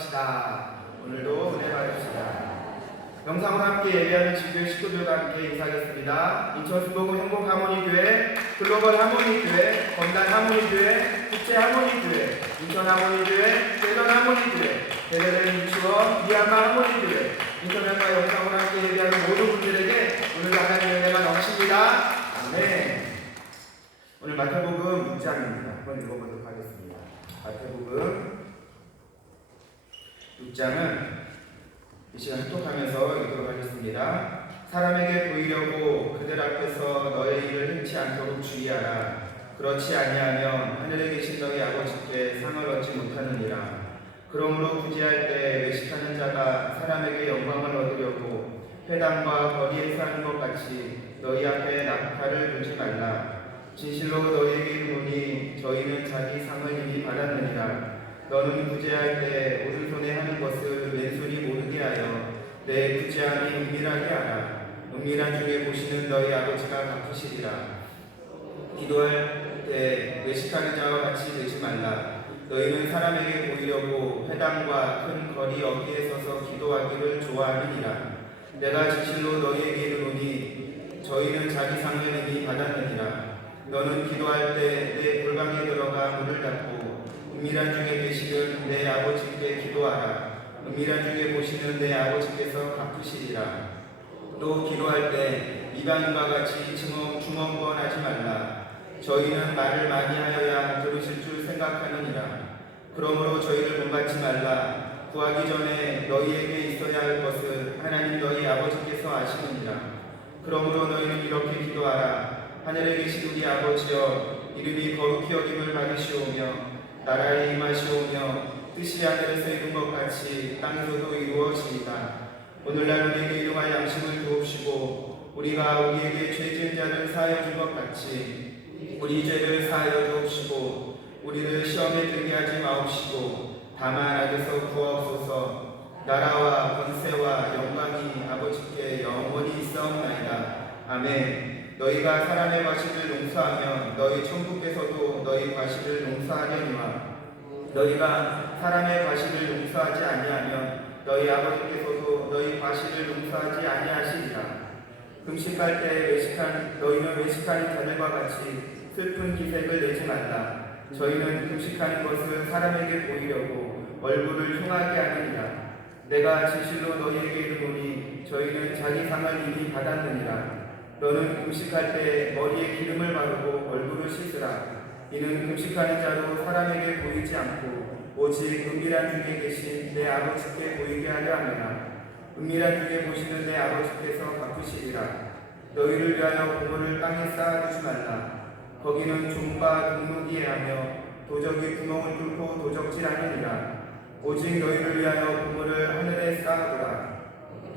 합시다. 오늘도 은혜 받으시다. 영상으로 함께 예배하는 지교회 식구들과 함께 인사하겠습니다. 인천 순복음 행복하모니교회, 글로벌 하모니교회, 검단 하모니교회, 국제 하모니교회, 인천 하모니교회, 대전 하모니교회, 대전의 유치원, 미얀마 하모니교회, 인터넷과 영상으로 함께 예배하는 모든 분들에게 오늘도 하나님의 은혜가 넘칩니다. 아멘. 오늘 마태복음 6장입니다. 한번 읽어보도록 하겠습니다. 마태복음 6장은 이 시간 합독하면서 읽도록 하겠습니다. 사람에게 보이려고 그들 앞에서 너의 일을 행치 않도록 주의하라. 그렇지 아니하면 하늘에 계신 너희 아버지께 상을 얻지 못하느니라. 그러므로 구제할 때 외식하는 자가 사람에게 영광을 얻으려고 회당과 거리에서 하는 것 같이 너희 앞에 낙타를 두지 말라. 진실로 너희에게 이르노니 저희는 자기 상을 이미 받았느니라. 너는 구제할 때 오른손에 하는 것을 왼손이 모르게 하여 내 구제함이 은밀하게 하라. 은밀한 중에 보시는 너희 아버지가 갚으시리라. 기도할 때 외식하는 자와 같이 되지 말라. 너희는 사람에게 보이려고 회당과 큰 거리 어귀에 서서 기도하기를 좋아하느니라. 내가 진실로 너희에게 이르노니 저희는 자기 상을 이미 받았느니라. 너는 기도할 때 내 골방에 들어가 문을 닫고 은밀한 중에 계시는 내 아버지께 기도하라. 은밀한 중에 보시는 내 아버지께서 갚으시리라. 또 기도할 때 이방인과 같이 주먹권하지 말라. 저희는 말을 많이 하여야 들으실 줄 생각하느니라. 그러므로 저희를 본받지 말라. 구하기 전에 너희에게 있어야 할 것을 하나님 너희 아버지께서 아시느니라. 그러므로 너희는 이렇게 기도하라. 하늘에 계신 우리 아버지여, 이름이 거룩히 여김을 받으시오며 나라에 임하시오며 뜻이 하늘에서 이룬 것 같이 땅에서도 이루어지이다. 오늘날 우리에게 일용할 양식을 주옵시고 우리가 우리에게 죄 지은 자를 사하여 준 것 같이 우리 죄를 사하여 주옵시고 우리를 시험에 들게 하지 마옵시고 다만 악에서 구하옵소서. 나라와 권세와 영광이 아버지께 영원히 있사옵나이다. 아멘. 너희가 사람의 과실을 용서하면 너희 천국에서도 너희 과실을 용서하려니와 너희가 사람의 과실을 용서하지 아니하면 너희 아버지께서도 너희 과실을 용서하지 아니하시리라. 금식할 때 너희는 외식하는 자들과 같이 슬픈 기색을 내지 말라. 저희는 금식하는 것을 사람에게 보이려고 얼굴을 흉하게 하느니라. 내가 진실로 너희에게 이르노니 저희는 자기 상을 이미 받았느니라. 너는 금식할 때 머리에 기름을 바르고 얼굴을 씻으라. 이는 금식하는 자로 사람에게 보이지 않고 오직 은밀한 중에 계신 내 아버지께 보이게 하려 함이라. 은밀한 중에 보시는 내 아버지께서 갚으시리라. 너희를 위하여 보물을 땅에 쌓아두지 말라. 거기는 좀과 동룩이 하며 도적이 구멍을 뚫고 도적질하느니라. 오직 너희를 위하여 보물을 하늘에 쌓아두라.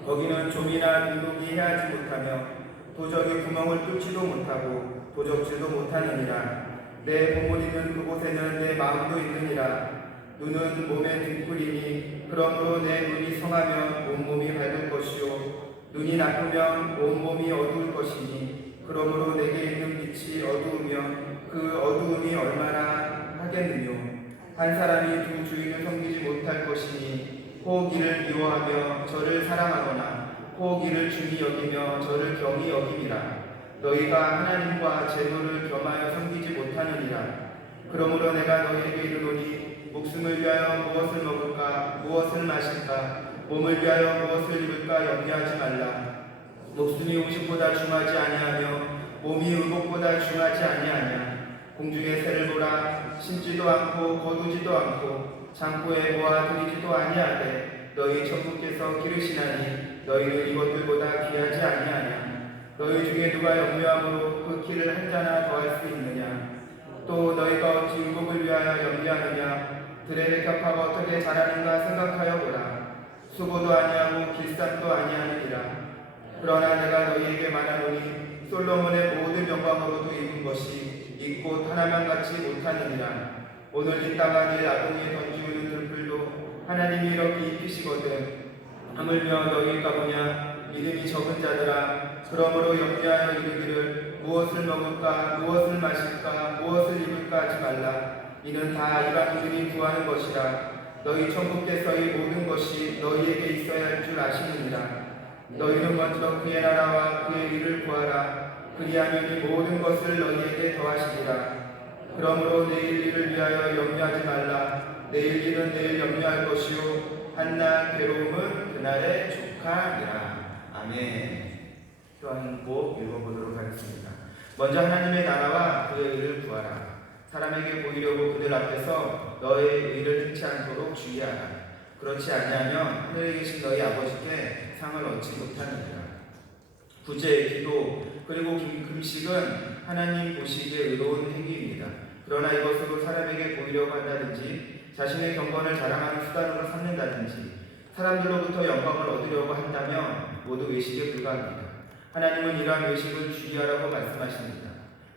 거기는 좀이나 동룩이 해하지 못하며 도적이 구멍을 뚫지도 못하고 도적질도 못하느니라. 내 보물 있는 그곳에는 내 마음도 있느니라. 눈은 몸의 등불이니 그러므로 내 눈이 성하면 온몸이 밝을 것이요 눈이 나쁘면 온몸이 어두울 것이니 그러므로 내게 있는 빛이 어두우면 그 어두움이 얼마나 하겠느뇨. 한 사람이 두 주인을 섬기지 못할 것이니 혹 이를 미워하며 저를 사랑하거나 혹 이를 중히 여기며 저를 경히 여김이라. 너희가 하나님과 재물을 겸하여 섬기지 못하느니라. 그러므로 내가 너희에게 이르노니 목숨을 위하여 무엇을 먹을까 무엇을 마실까 몸을 위하여 무엇을 입을까 염려하지 말라. 목숨이 음식보다 중하지 아니하며 몸이 의복보다 중하지 아니하냐. 공중의 새를 보라. 심지도 않고 거두지도 않고 창고에 모아두리지도 아니하되 너희 천부께서 기르시나니 너희는 이것들보다 귀하지 아니하냐. 너희 중에 누가 염려함으로 그 키를 한 자나 더할 수 있느냐. 또 너희가 어찌 의복을 위하여 염려하느냐. 들의 백합화가 어떻게 자라는가 생각하여 보라. 수고도 아니하고 길쌈도 아니하느니라. 그러나 내가 너희에게 말하노니 솔로몬의 모든 영광으로도 입은 것이 이 꽃 하나만 같이 못하느니라. 오늘 입다가 내일 아궁이에 던지우는 들풀도 하나님이 이렇게 입히시거든. 하물며 너희가 보냐. 믿음이 적은 자들아. 그러므로 염려하여 이르기를 무엇을 먹을까 무엇을 마실까 무엇을 입을까 하지 말라. 이는 다 이방인들이 구하는 것이라. 너희 천국께서의 모든 것이 너희에게 있어야 할 줄 아시느니라. 너희는 먼저 그의 나라와 그의 일을 구하라. 그리하면 이 모든 것을 너희에게 더하시리라. 그러므로 내일 일을 위하여 염려하지 말라. 내일 일은 내일 염려할 것이요 한날 괴로움은 그날의 족하니라. 아멘. 또 한 곡 읽어보도록 하겠습니다. 먼저 하나님의 나라와 그의 일을 구하라. 사람에게 보이려고 그들 앞에서 너의 의를 행치 않도록 주의하라. 그렇지 아니하면 하늘에 계신 너희 아버지께 상을 얻지 못하느니라. 구제, 기도, 그리고 금식은 하나님 보시기에 의로운 행위입니다. 그러나 이것으로 사람에게 보이려고 한다든지 자신의 경건을 자랑하는 수단으로 삼는다든지 사람들로부터 영광을 얻으려고 한다면 모두 외식에 불과합니다. 하나님은 이러한 외식을 주의하라고 말씀하십니다.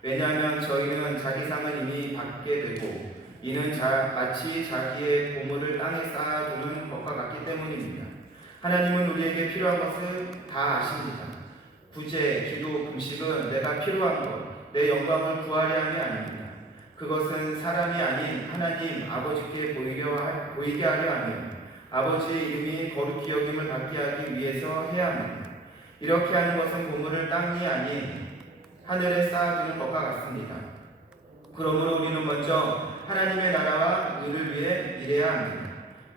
왜냐하면 저희는 자기 상을 이미 받게 되고 이는 마치 자기의 보물을 땅에 쌓아두는 것과 같기 때문입니다. 하나님은 우리에게 필요한 것을 다 아십니다. 구제, 기도, 금식은 내가 필요한 것, 내 영광을 구하려 함이 아닙니다. 그것은 사람이 아닌 하나님 아버지께 보이게 하려 하며 아버지의 이름이 거룩히 여김을 받게 하기 위해서 해야 합니다. 이렇게 하는 것은 보물을 땅이 아닌 하늘에 쌓아두는 것과 같습니다. 그러므로 우리는 먼저 하나님의 나라와 의를 위해 일해야 합니다.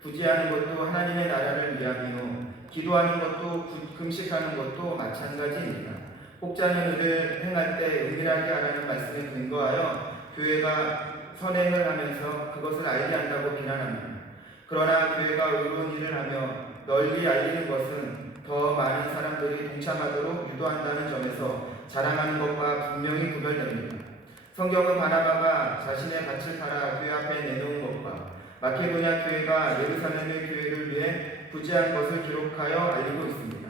구제하는 것도 하나님의 나라를 위함이요 기도하는 것도 금식하는 것도 마찬가지입니다. 혹자는 의를 행할 때 은밀하게 하라는 말씀에 근거하여 교회가 선행을 하면서 그것을 알게 한다고 비난합니다. 그러나 교회가 의로운 일을 하며 널리 알리는 것은 더 많은 사람들이 동참하도록 유도한다는 점에서 자랑하는 것과 분명히 구별됩니다. 성경은 바나바가 자신의 밭을 팔아 교회 앞에 내놓은 것과 마케도냐 교회가 예루살렘의 교회를 위해 구제한 것을 기록하여 알리고 있습니다.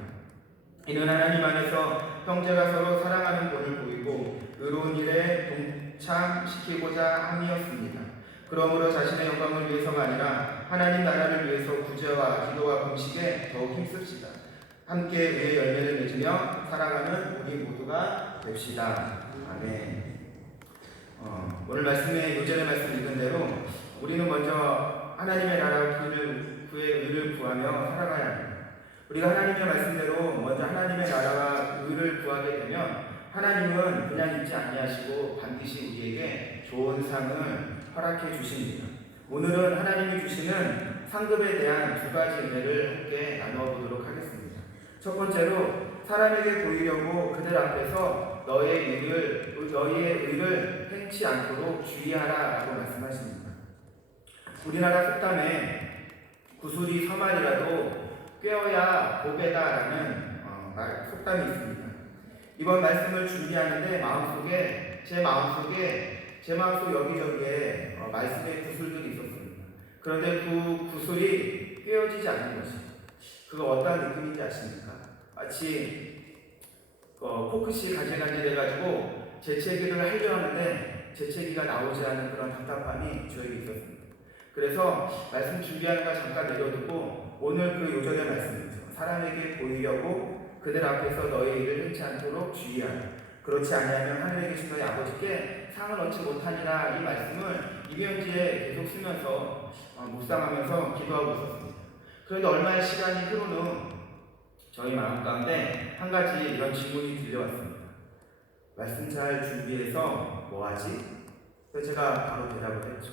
이는 하나님 안에서 형제가 서로 사랑하는 본을 보이고 의로운 일에 동참시키고자 함이었습니다. 그러므로 자신의 영광을 위해서가 아니라 하나님 나라를 위해서 구제와 기도와 금식에 더욱 힘씁시다. 함께 의의 열매를 맺으며 사랑하는 우리 모두가 됩시다. 아멘. 오늘 말씀의 요절의 말씀 읽은 대로 우리는 먼저 하나님의 나라 그의 의를 구하며 살아가야 합니다. 우리가 하나님의 말씀대로 먼저 하나님의 나라와 의를 구하게 되면 하나님은 그냥 있지 아니하시고 반드시 우리에게 좋은 상을 허락해 주십니다. 오늘은 하나님이 주시는 상급에 대한 두 가지 은혜를 함께 나누어 보도록 하겠습니다. 첫 번째로 사람에게 보이려고 그들 앞에서 너희의 의를 행치 않도록 주의하라라고 말씀하십니다. 우리나라 속담에 구슬이 서말이라도 꿰어야 복에다라는 속담이 있습니다. 이번 말씀을 준비하는데 제 마음속 여기저기에 말씀의 구슬들이 있었습니다. 그런데 그 구슬이 꿰어지지 않는 것이 그거 어떠한 느낌인지 아십니까? 마치 코끝이 가지가지돼가지고 재채기를 하려 하는데 재채기가 나오지 않는 그런 답답함이 저에게 있었습니다. 그래서 말씀 준비하는 거 잠깐 내려두고 오늘 그 요절의 말씀이죠. 사람에게 보이려고 그들 앞에서 너의 일을 행치 않도록 주의하라. 그렇지 아니하면 하늘에 계신 너희 아버지께 상을 얻지 못하니라. 이 말씀을 이면지에 계속 쓰면서 묵상하면서 기도하고 있었습니다. 그런데 얼마의 시간이 흐른 후 저희 마음 가운데 한 가지 이런 질문이 들려왔습니다. 말씀 잘 준비해서 뭐하지? 그래서 제가 바로 대답을 했죠.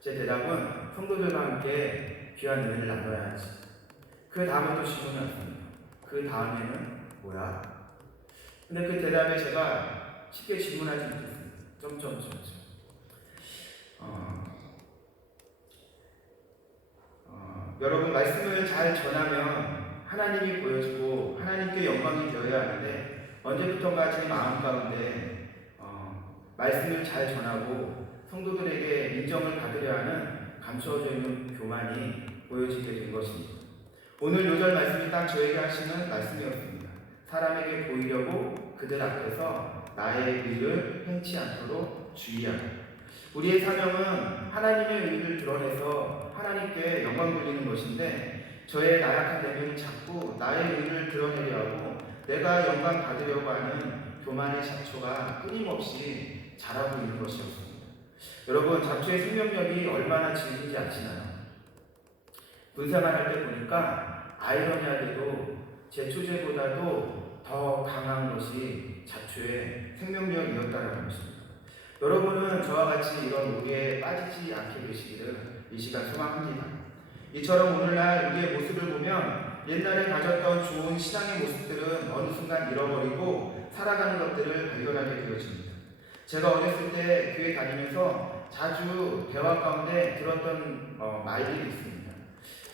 제 대답은 성도들과 함께 귀한 은혜를 나눠야지. 그 다음에 또 질문이 왔습니다. 그 다음에는 뭐야? 근데 그 대답에 제가 쉽게 질문하지 못했습니다. 여러분 말씀을 잘 전하면 하나님이 보여지고 하나님께 영광이 되어야 하는데 언제부턴가 제 마음 가운데 말씀을 잘 전하고 성도들에게 인정을 받으려 하는 감추어져 있는 교만이 보여지게 된 것입니다. 오늘 요절 말씀이 딱 저에게 하시는 말씀이었습니다. 사람에게 보이려고 그들 앞에서 나의 의를 행치 않도록 주의하라. 우리의 사명은 하나님의 의를 드러내서 하나님께 영광 돌리는 것인데 저의 나약한 내면이 자꾸 나의 의를 드러내려 하고 내가 영광 받으려고 하는 교만의 잡초가 끊임없이 자라고 있는 것이었습니다. 여러분, 잡초의 생명력이 얼마나 질긴지 아시나요? 군생활할 때 보니까 아이러니하게도 제 초제보다도 더 강한 것이 자초의 생명력이었다는 것입니다. 여러분은 저와 같이 이런 오해에 빠지지 않게 되시기를 이 시간 소망합니다. 이처럼 오늘날 우리의 모습을 보면 옛날에 가졌던 좋은 신앙의 모습들은 어느 순간 잃어버리고 살아가는 것들을 발견하게 되어집니다. 제가 어렸을 때 교회 다니면서 자주 대화 가운데 들었던 말들이 있습니다.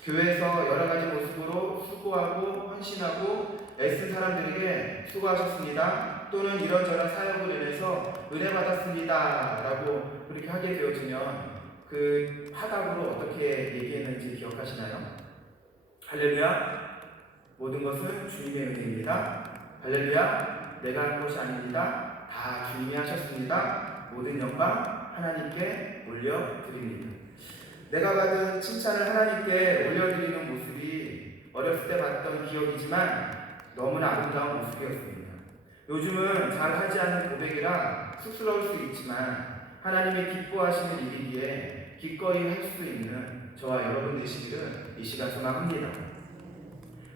교회에서 여러 가지 모습으로 수고하고 헌신하고 애쓴 사람들에게 수고하셨습니다. 또는 이런저런 사역을 인해서 은혜 받았습니다. 라고 그렇게 하게 되어지면 그 화답으로 어떻게 얘기했는지 기억하시나요? 할렐루야, 모든 것은 주님의 은혜입니다. 할렐루야, 내가 한 것이 아닙니다. 다 주님이 하셨습니다. 모든 영광 하나님께 올려드립니다. 내가 받은 칭찬을 하나님께 올려드리는 모습이 어렸을 때 봤던 기억이지만 너무나 아름다운 모습이었습니다. 요즘은 잘 하지 않는 고백이라 쑥스러울 수 있지만 하나님의 기뻐하시는 일이기에 기꺼이 할 수 있는 저와 여러분 되시기를 이 시간 소망합니다.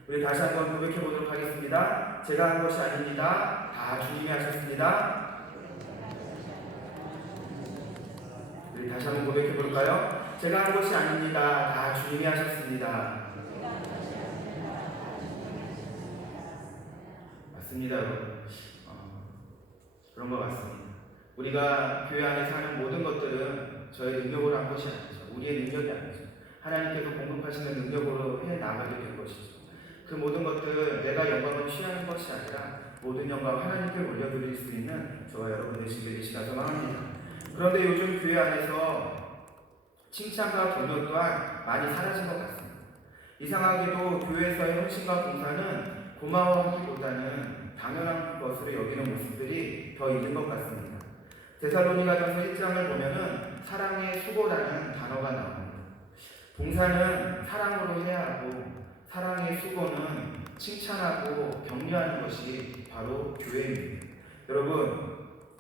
우리 다시 한번 고백해 보도록 하겠습니다. 제가 한 것이 아닙니다. 다 주님이 하셨습니다. 우리 다시 한번 고백해 볼까요? 제가 한 것이 아닙니다. 다 주님이 하셨습니다. 맞습니다, 여러분. 그런 것 같습니다. 우리가 교회 안에서 하는 모든 것들은 저의 능력으로 한 것이 아니죠. 우리의 능력이 아니죠. 하나님께서 공급하시는 능력으로 해 나가게 될 것이죠. 그 모든 것들 내가 영광을 취하는 것이 아니라 모든 영광 하나님께 올려드릴 수 있는 저와 여러분 되시기를 시간 소망합니다. 그런데 요즘 교회 안에서 칭찬과 격려 또한 많이 사라진 것 같습니다. 이상하게도 교회에서의 헌신과 봉사는 고마워하기보다는 당연한 것으로 여기는 모습들이 더 있는 것 같습니다. 데살로니가전서 1장을 보면은 사랑의 수고라는 단어가 나옵니다. 봉사는 사랑으로 해야 하고 사랑의 수고는 칭찬하고 격려하는 것이 바로 교회입니다. 여러분,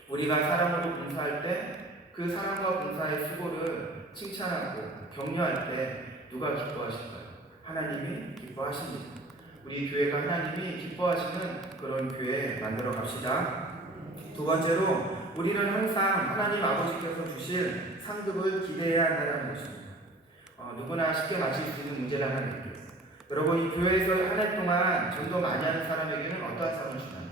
우리가 사랑으로 봉사할 때 그 사랑과 봉사의 수고를 칭찬하고 격려할 때 누가 기뻐하실까요? 하나님이 기뻐하십니다. 우리 교회가 하나님이 기뻐하시는 그런 교회 만들어 갑시다. 두 번째로 우리는 항상 하나님 아버지께서 주실 상급을 기대해야 한다는 것입니다. 누구나 쉽게 맞힐 수 있는 문제를 하나 낼게요. 여러분, 이 교회에서 한 해 동안 전도 많이 하는 사람에게는 어떠한 상을 주나요?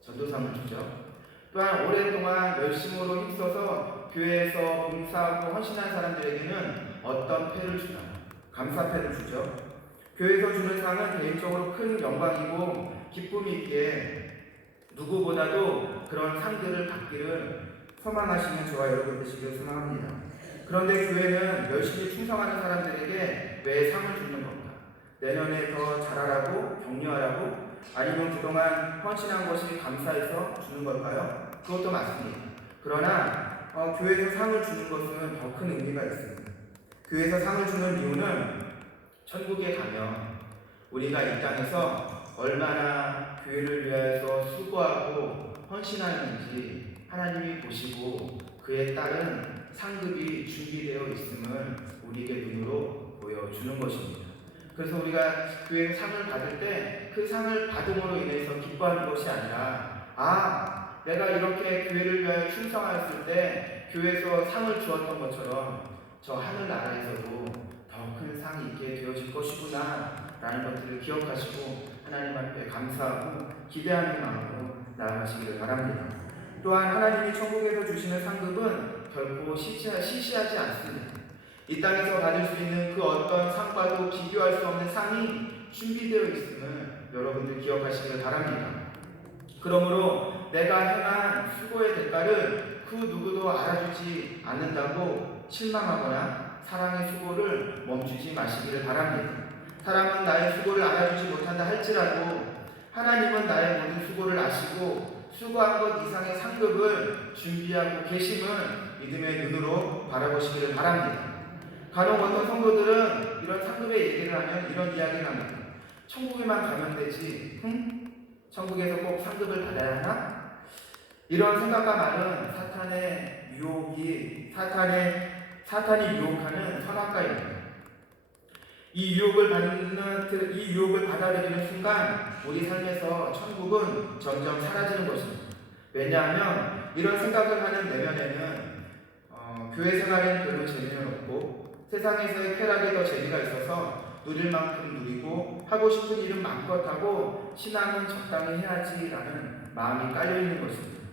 전도상을 주죠. 또한 오랫동안 열심으로 힘써서 교회에서 봉사하고 헌신한 사람들에게는 어떤 패를 주나요? 감사패를 주죠. 교회에서 주는 상은 개인적으로 큰 영광이고 기쁨이 있기에 누구보다도 그런 상들을 받기를 소망하시는 저와 여러분 되시길 소망합니다. 그런데 교회는 열심히 충성하는 사람들에게 왜 상을 주는 건가? 내년에 더 잘하라고 격려하라고? 아니면 그동안 헌신한 것이 감사해서 주는 걸까요? 그것도 맞습니다. 그러나 교회에서 상을 주는 것은 더 큰 의미가 있습니다. 교회에서 상을 주는 이유는 천국에 가면 우리가 이 땅에서 얼마나 교회를 위해서 수고하고 헌신하는지 하나님이 보시고 그에 따른 상급이 준비되어 있음을 우리에게 눈으로 보여주는 것입니다. 그래서 우리가 교회에서 상을 받을 때 그 상을 받음으로 인해서 기뻐하는 것이 아니라 내가 이렇게 교회를 위하여 충성하였을 때 교회에서 상을 주었던 것처럼 저 하늘나라에서도 더 큰 상이 있게 되어질 것이구나 라는 것들을 기억하시고 하나님 앞에 감사하고 기대하는 마음으로 나아가시기를 바랍니다. 또한 하나님이 천국에서 주시는 상급은 결코 시시하지 않습니다. 이 땅에서 받을 수 있는 그 어떤 상과도 비교할 수 없는 상이 준비되어 있음을 여러분들 기억하시기를 바랍니다. 그러므로 내가 행한 수고의 대가를 그 누구도 알아주지 않는다고 실망하거나 사랑의 수고를 멈추지 마시기를 바랍니다. 사람은 나의 수고를 알아주지 못한다 할지라도 하나님은 나의 모든 수고를 아시고 수고한 것 이상의 상급을 준비하고 계심을 믿음의 눈으로 바라보시기를 바랍니다. 간혹 어떤 성도들은 이런 상급의 얘기를 하면 이런 이야기를 합니다. 천국에만 가면 되지, 천국에서 꼭 상급을 받아야 하나? 이런 생각과 말은 사탄의 유혹이 사탄이 유혹하는 선악과입니다. 이 유혹을 받아들이는 순간 우리 삶에서 천국은 점점 사라지는 것입니다. 왜냐하면 이런 생각을 하는 내면에는 교회 생활엔 별로 재미는 없고 세상에서의 쾌락에 더 재미가 있어서 누릴 만큼 누리고 하고 싶은 일은 마음껏 하고 신앙은 적당히 해야지라는 마음이 깔려있는 것입니다.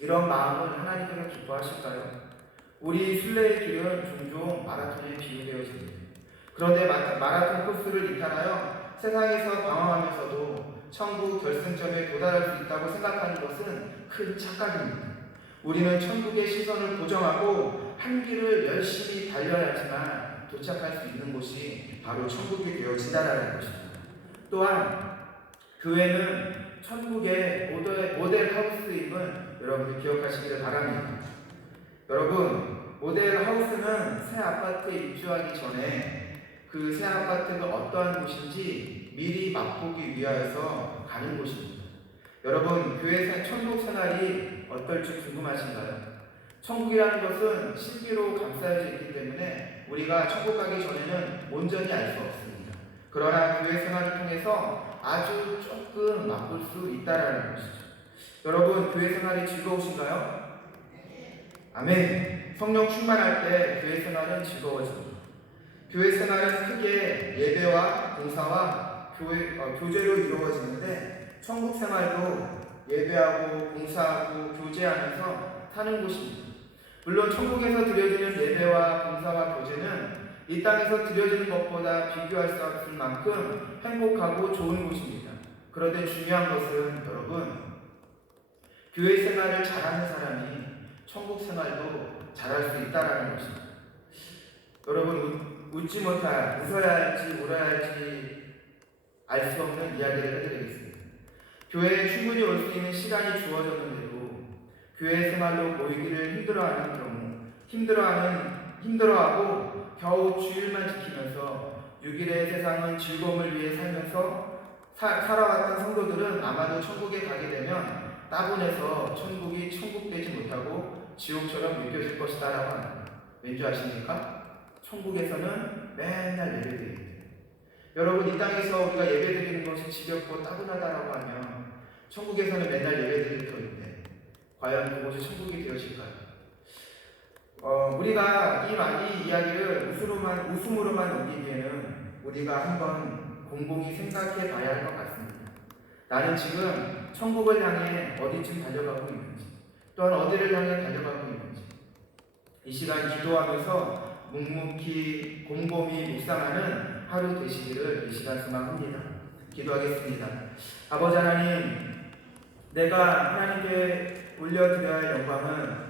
이런 마음을 하나님께서 기뻐하실까요? 우리 순례의 길은 종종 마라톤에 비유되어집니다. 그런데 마라톤 코스를 이탈하여 세상에서 방황하면서도 천국 결승점에 도달할 수 있다고 생각하는 것은 큰 착각입니다. 우리는 천국의 시선을 고정하고 한 길을 열심히 달려야지만 도착할 수 있는 곳이 바로 천국이 되어진다는 것입니다. 또한 교회는 천국의 모델 하우스임을 여러분이 기억하시기를 바랍니다. 여러분, 모델 하우스는 새 아파트에 입주하기 전에 그 새 아파트가 어떠한 곳인지 미리 맛보기 위하여서 가는 곳입니다. 여러분, 천국 생활이 어떨지 궁금하신가요? 천국이라는 것은 신비로 감싸여져 있기 때문에 우리가 천국 가기 전에는 온전히 알 수 없습니다. 그러나 교회 생활을 통해서 아주 조금 맛볼 수 있다라는 것이죠. 여러분, 교회 생활이 즐거우신가요? 아멘. 성령 충만할 때 교회 생활은 즐거워집니다. 교회 생활은 크게 예배와 봉사와 교제로 이루어지는데 천국 생활도 예배하고 봉사하고 교제하면서 사는 곳입니다. 물론 천국에서 드려지는 예배와 봉사와 교제는 이 땅에서 드려지는 것보다 비교할 수 없을 만큼 행복하고 좋은 곳입니다. 그런데 중요한 것은 여러분, 교회 생활을 잘하는 사람이 천국 생활도 잘할 수 있다는 것입니다. 여러분, 웃어야 할지 울어야 할지 알 수 없는 이야기를 해드리겠습니다. 교회에 충분히 올 수 있는 시간이 주어졌는데도 교회 생활로 모이기를 힘들어하고 겨우 주일만 지키면서 6일의 세상은 즐거움을 위해 살면서 살아왔던 성도들은 아마도 천국에 가게 되면 따분해서 천국이 천국되지 못하고 지옥처럼 느껴질 것이다 라고 합니다. 왠지 아십니까? 천국에서는 맨날 예배드립니다. 여러분, 이 땅에서 우리가 예배드리는 것이 지겹고 따분하다라고 하면 천국에서는 맨날 예배드릴 터인데 과연 그곳이 천국이 되어질까요? 우리가 이 이야기를 웃음으로만 넘기기에는 우리가 한번 곰곰이 생각해 봐야 할 것 같습니다. 나는 지금 천국을 향해 어디쯤 달려가고 있는지, 또한 어디를 향해 달려가고 있는지, 이 시간 기도하면서 묵묵히 곰곰이 묵상하는 하루 되시기를 이 시간 소망합니다. 기도하겠습니다. 아버지 하나님, 내가 하나님께 올려드려야 할 영광은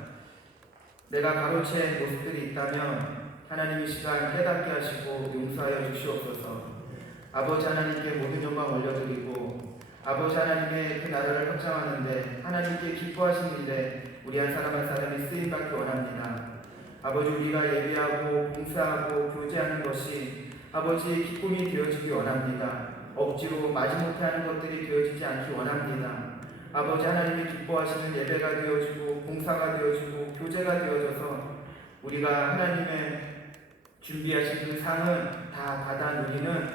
내가 가로챈 모습들이 있다면 하나님 이 시간 깨닫게 하시고 용서하여 주시옵소서. 아버지 하나님께 모든 영광 올려드리고 아버지 하나님의 그 나라를 확장하는데 하나님께 기뻐하신 일에 우리 한 사람 한 사람이 쓰임받기 원합니다. 아버지, 우리가 예배하고 봉사하고 교제하는 것이 아버지의 기쁨이 되어지기 원합니다. 억지로 마지못해 하는 것들이 되어지지 않기 원합니다. 아버지 하나님이 기뻐하시는 예배가 되어지고 봉사가 되어지고 교제가 되어져서 우리가 하나님의 준비하신 그 상은 다 받아 누리는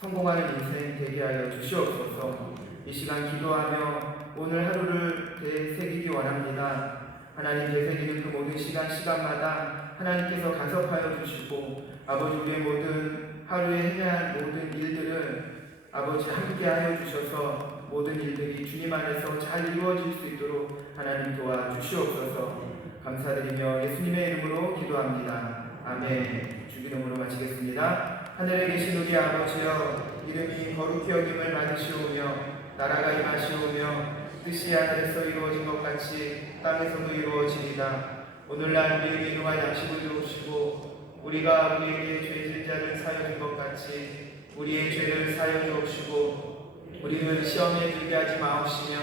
성공하는 인생 되게 하여 주시옵소서. 이 시간 기도하며 오늘 하루를 되새기기 원합니다. 하나님, 되새기는 그 모든 시간마다 하나님께서 간섭하여 주시고 아버지, 우리의 모든 하루에 해야 할 모든 일들을 아버지 함께 하여 주셔서 모든 일들이 주님 안에서 잘 이루어질 수 있도록 하나님 도와주시옵소서. 감사드리며 예수님의 이름으로 기도합니다. 아멘. 주기도문으로 마치겠습니다. 하늘에 계신 우리 아버지여, 이름이 거룩히 여김을 받으시오며 나라가 임하시오며 뜻이 하늘에서 이루어진 것 같이 땅에서도 이루어지리다. 오늘날 우리에게 일용할 양식을 주옵시고 우리가 우리에게 죄질 자를 사여 준 것 같이 우리의 죄를 사여 주옵시고 우리를 시험에 들게 하지 마옵시며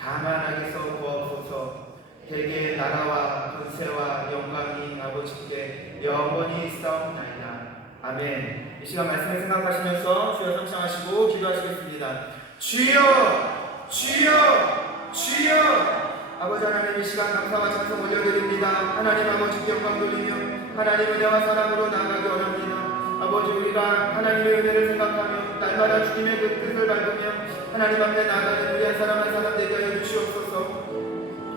다만 악에서 구하옵소서. 대개 나라와 권세와 영광이 아버지께 영원히 있사옵나이다. 아멘. 이 시간 말씀을 생각하시면서 주여 성창하시고 기도하시겠습니다. 주여, 주여, 주여. 아버지 하나님, 이 시간 감사와 찬송 올려드립니다. 하나님 아버지께 영광 돌리며 하나님 은혜와 사랑으로 나아가기 원합니다. 아버지, 우리가 하나님의 은혜를 생각하며 날마다 주님의 그 뜻을 밟으며 하나님 앞에 나아가는 우리 한 사람 한 사람 되게 하여 주시옵소서.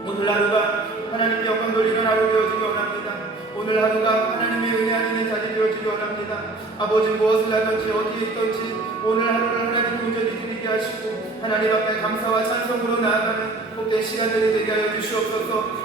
오늘 하루가 하나님께 영광 돌리는 하루 되어지기 원합니다. 오늘 하루가 하나님의 은혜 안에 자리 되어지기 원합니다. 아버지, 무엇을 하든지 어디에 있든지 오늘 하루를 하나님께 온전히 드리게 하시고 하나님 앞에 감사와 찬송으로 나아가는 복된 시간들이 되게 하여 주시옵소서.